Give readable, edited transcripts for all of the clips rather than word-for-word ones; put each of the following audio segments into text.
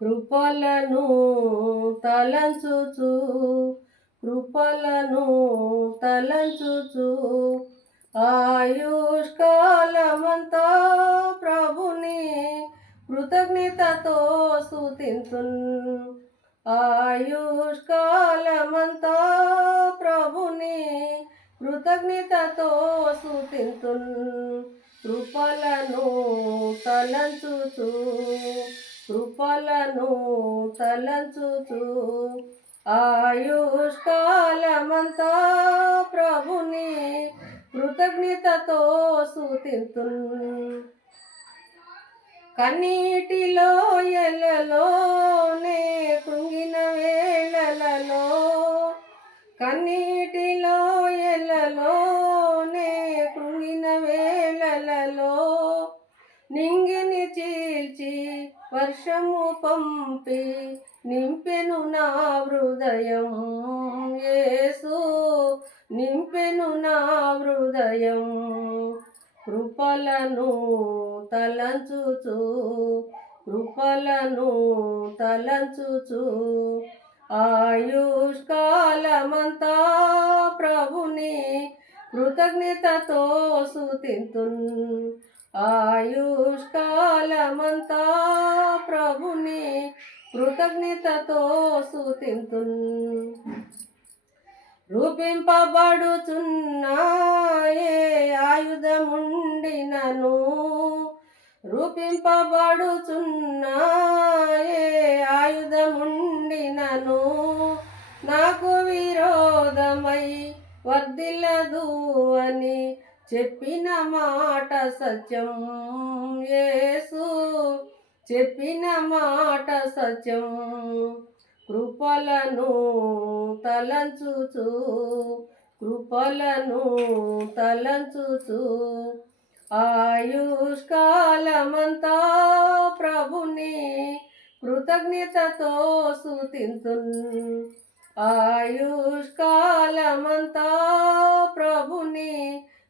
కృపలను తలంచుచు కృపలను తలంచుచు ఆయుష్కాలమంతా ప్రభుని కృతజ్ఞతతో స్తుతింతున్ ఆయుష్కాలమంతా ప్రభుని కృతజ్ఞతతో స్తుతింతున్ కృపలను తలంచుచు కృపలను తలంచుచు ఆయుష్కాలమంతా ప్రభుని కృతజ్ఞతతో స్తుతింతున్ కన్నీటిలో ఎలలోనే కృంగిన వేళలలో కన్నీటిలో ఎలలోనే కృంగిన వేళలలో నింగిని చీల్చి వర్షము పంపి నింపెను నా హృదయం యేసు నింపెను నా హృదయం కృపలను తలంచుచు కృపలను తలంచుచు ఆయుష్కాలమంతా ప్రభుని కృతజ్ఞతతో స్తుతింతున్ ఆయుష్కాలమంతా ప్రభుని కృతజ్ఞతతో స్తుతింతున్ రూపింపబడుచున్న ఏ ఆయుధముండినను రూపింపబడుచున్న ఏ ఆయుధముండినను నాకు విరోధమై వర్ధిల్లదు అని చెప్పిన మాట సత్యం యేసు చెప్పిన మాట సత్యం కృపలను తలంచుచు కృపలను తలంచుచు ఆయుష్కాలమంతా ప్రభుని కృతజ్ఞతతో స్తుతింతున్ ఆయుష్కాలమంతా ప్రభుని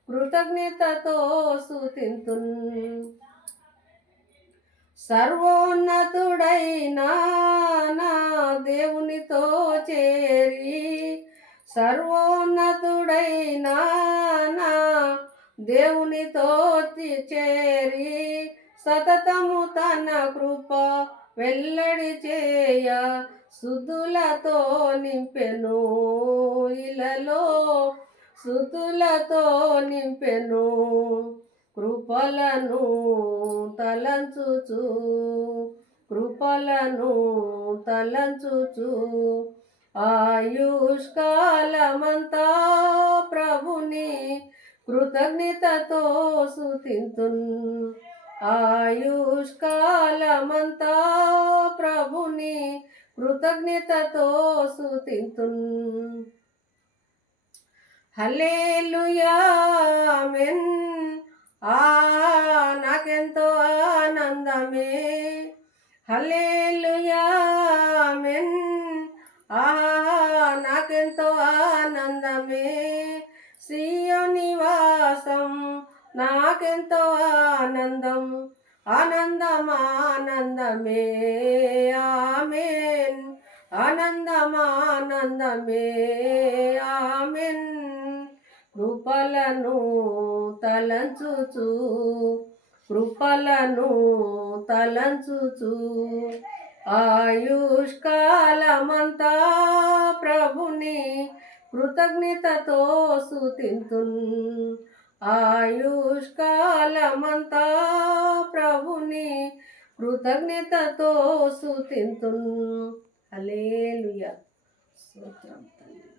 కృతజ్ఞతతో స్తుతింతున్ సర్వోన్నతుడైన నా దేవునితో చేరి సర్వోన్నతుడైన నా దేవునితో చేరి సతతము తన కృప వెల్లడి చేయ సుధులతో నింపెను ఇలలో సుధులతో నింపెను కృపలను తలంచుచు కృపలను తలంచుచు ఆయుష్కాలమంతా ప్రభుని కృతజ్ఞతతో స్తుతింతున్ ఆయుష్కాలమంతా ప్రభుని కృతజ్ఞతతో స్తుతింతున్ హల్లెలూయా ఆమేన్ నాకెంతో ఆనందమే హల్లెలూయా ఆమేన్ నాకెంతో ఆనందమే సియోను నివాసం నాకెంతో ఆనందం ఆనందమానందమే ఆమేన్ ఆనందమానందమే ఆమేన్ కృపలను తలంచుచు కృపలను తలంచుచు ఆయుష్కాలమంతా ప్రభుని కృతజ్ఞతతో స్తుతింతున్ ఆయుష్కాలమంతా ప్రభుని కృతజ్ఞతతో స్తుతింతున్ హల్లెలూయా స్తోత్రం తండ్రి.